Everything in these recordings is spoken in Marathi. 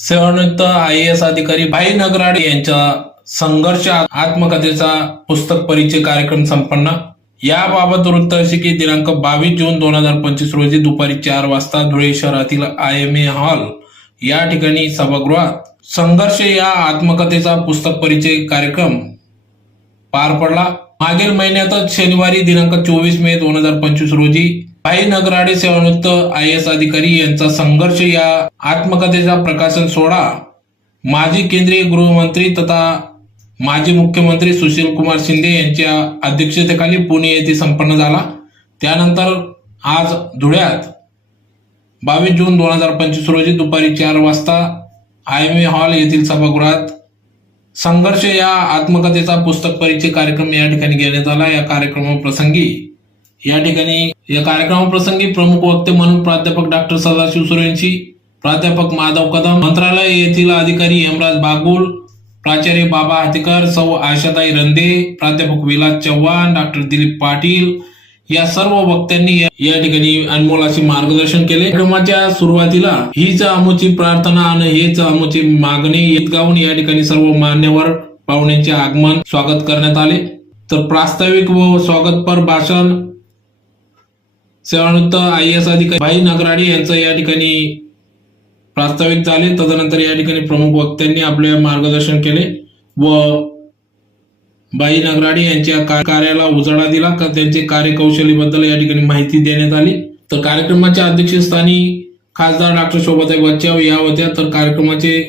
सेवानिवृत्त आय एस अधिकारी भाई नगराडे यांच्या संघर्ष आत्मकथेचा पुस्तक परिचय कार्यक्रम संपन्न. याबाबत वृत्त असे की दिनांक बावीस जून दोन हजार पंचवीस रोजी दुपारी चार वाजता धुळे शहरातील आय एम ए हॉल या ठिकाणी सभागृहात संघर्ष या आत्मकथेचा पुस्तक परिचय कार्यक्रम पार पडला. मागील महिन्यातच शनिवारी दिनांक चोवीस मे दोन हजार पंचवीस रोजी भाई नगराडे सेवानिवृत्त आय एस अधिकारी यांचा संघर्ष या आत्मकथेचा प्रकाशन सोहळा माजी केंद्रीय गृहमंत्री तथा माजी मुख्यमंत्री सुशील कुमार शिंदे यांच्या अध्यक्षतेखाली पुणे येथे संपन्न झाला. त्यानंतर आज धुळ्यात बावीस जून दोन हजार पंचवीस रोजी दुपारी चार वाजता आय एम ए हॉल येथील सभागृहात संघर्ष या आत्मकथेचा पुस्तक परिचय कार्यक्रम या ठिकाणी घेण्यात आला. या कार्यक्रमाप्रसंगी या ठिकाणी या कार्यक्रमाप्रसंगी प्रमुख वक्ते म्हणून प्राध्यापक डॉक्टर सदाशिव सुरेंशी प्राध्यापक माधव कदम मंत्रालय येथील अधिकारी हेमराज बागुल प्राचार्य बाबा हातेकर सौ आशाताई रंदे प्राध्यापक विलास चव्हाण डॉक्टर दिलीप पाटील या सर्व वक्त्यांनी या ठिकाणी अनमोल असे मार्गदर्शन केले. कार्यक्रमाच्या सुरुवातीला हीच अमुची प्रार्थना आणि हेच अमुची मागणी. गीत गाऊन या ठिकाणी सर्व मान्यवर पाहुण्यांचे आगमन स्वागत करण्यात आले. तर प्रास्ताविक व स्वागतपर भाषण सेवानिवृत्त आय एस अधिकारी भाई नगराडे यांचं या ठिकाणी प्रास्ताविक झाले. तदनंतर या ठिकाणी प्रमुख वक्त्यांनी आपले मार्गदर्शन केले व बाई नगराडे यांच्या कार्याला उजाळा दिला. का त्यांचे कार्यकौशलीबद्दल या ठिकाणी माहिती देण्यात आली. तर कार्यक्रमाच्या अध्यक्षस्थानी खासदार डॉक्टर शोभाताई बच्चाव या होत्या. तर कार्यक्रमाचे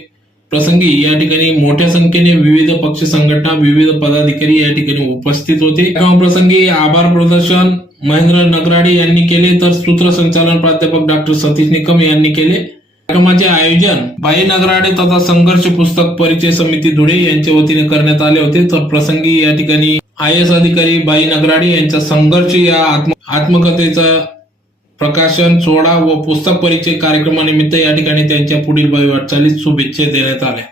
प्रसंगी या ठिकाणी मोठ्या संख्येने विविध पक्ष संघटना विविध पदाधिकारी या ठिकाणी उपस्थित होते. प्रसंगी आभार प्रदर्शन महेंद्र नगराडे यांनी केले तर सूत्रसंचालन प्राध्यापक डॉक्टर सतीश निकम यांनी केले. कार्यक्रमाचे आयोजन बाई नगराडे तथा संघर्ष पुस्तक परिचय समिती धुळे यांच्या वतीने करण्यात आले होते. तर प्रसंगी या ठिकाणी आय एस अधिकारी बाई नगराडे यांचा संघर्ष या आत्म आत्मकथेचा प्रकाशन सोहळा व पुस्तक परिचय कार्यक्रमानिमित्त या ठिकाणी त्यांच्या पुढील भावी वाटचालीत शुभेच्छा देण्यात आल्या.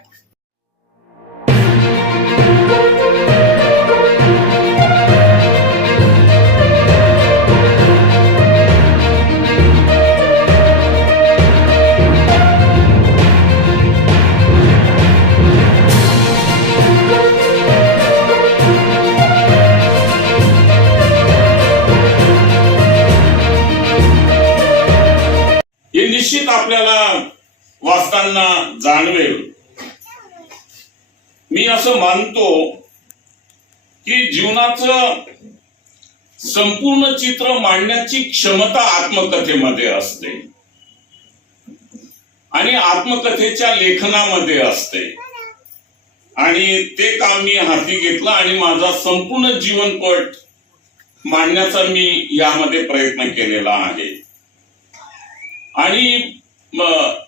निश्चित आपल्याला वाचताना जाणवेल. मी असं मानतो की जीवनाचं संपूर्ण चित्र मांडण्याची क्षमता आत्मकथेमध्ये असते. आणि आत्मकथेच्या लेखनामध्ये असते. आणि ते काम मी हाती घेतलं आणि माझा संपूर्ण जीवनपट मांडण्याचा मी यामध्ये प्रयत्न केलेला आहे. आणि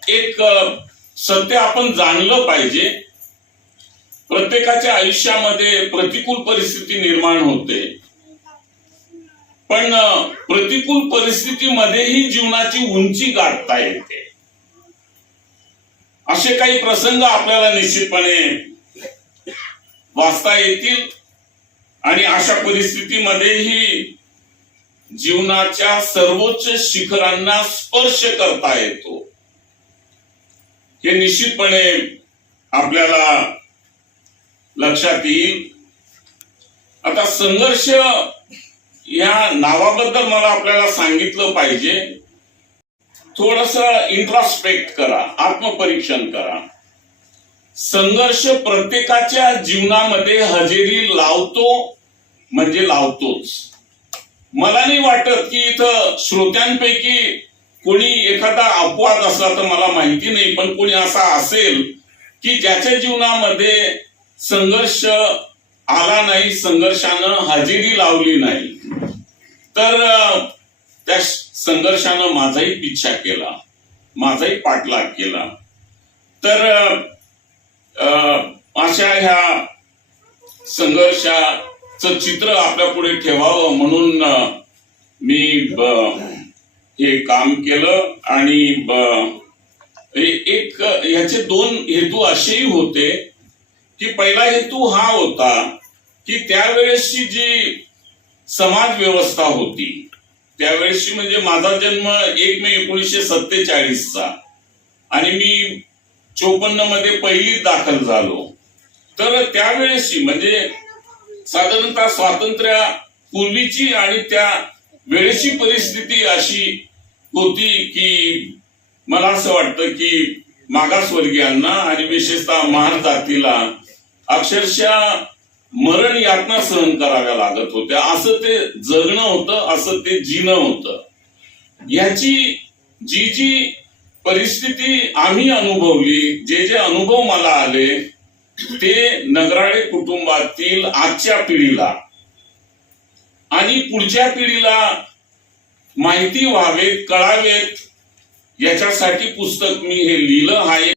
एक सत्य आपण जाणलं पाहिजे. प्रत्येकाच्या आयुष्यामध्ये प्रतिकूल परिस्थिती निर्माण होते. पण प्रतिकूल परिस्थितीमध्येही जीवनाची उंची गाठता येते. असे काही प्रसंग आपल्याला निश्चितपणे वाचता येतील आणि अशा परिस्थितीमध्येही जीवनाच्या सर्वोच्च शिखरांना स्पर्श करता येतो. हे निश्चितपणे आपल्याला लक्षात येईल. आता संघर्ष या नावाबद्दल मला आपल्याला सांगितलं पाहिजे. थोडस इंट्रास्पेक्ट करा आत्मपरीक्षण करा. संघर्ष प्रत्येकाच्या जीवनामध्ये हजेरी लावतो म्हणजे लावतोच. मला नाही वाटत की इथं श्रोत्यांपैकी कोणी एखादा अपवाद असला तर मला माहिती नाही पण कोणी असा असेल की ज्याच्या जीवनामध्ये संघर्ष आला नाही संघर्षानं हजेरी लावली नाही. तर त्या संघर्षानं माझाही पिच्छा केला माझाही पाठलाग केला. तर अं, अशा ह्या संघर्षा चित्र आपल्या पुढे ठेवावं म्हणून मी हे काम केलं आणि एक ह्याचे दोन हेतू असेही होते की पहिला हेतू हा होता की त्यावेळेसची जी समाज व्यवस्था होती त्यावेळेसची म्हणजे माझा जन्म एक मे एकोणीसशे सत्तेचाळीसचा आणि मी चोपन्नमध्ये पहिली दाखल झालो. तर त्यावेळेसची म्हणजे साधारणतः स्वातंत्र्य पूर्वीची आणि त्या वेळेची परिस्थिती अशी होती की मला असं वाटतं की मागासवर्गीयांना आणि विशेषतः महार जातीला अक्षरशः मरण यातना सहन कराव्या लागत होत्या. असं ते जगणं होतं असं ते जिणं होतं. याची जी जी परिस्थिती आम्ही अनुभवली जे जे अनुभव मला आले ते नगराडे कुटुंबातील आजच्या पिढीला आणि पुढच्या पिढीला माहिती व्हावेत कळावेत याच्यासाठी पुस्तक मी हे लिहिलं हा एक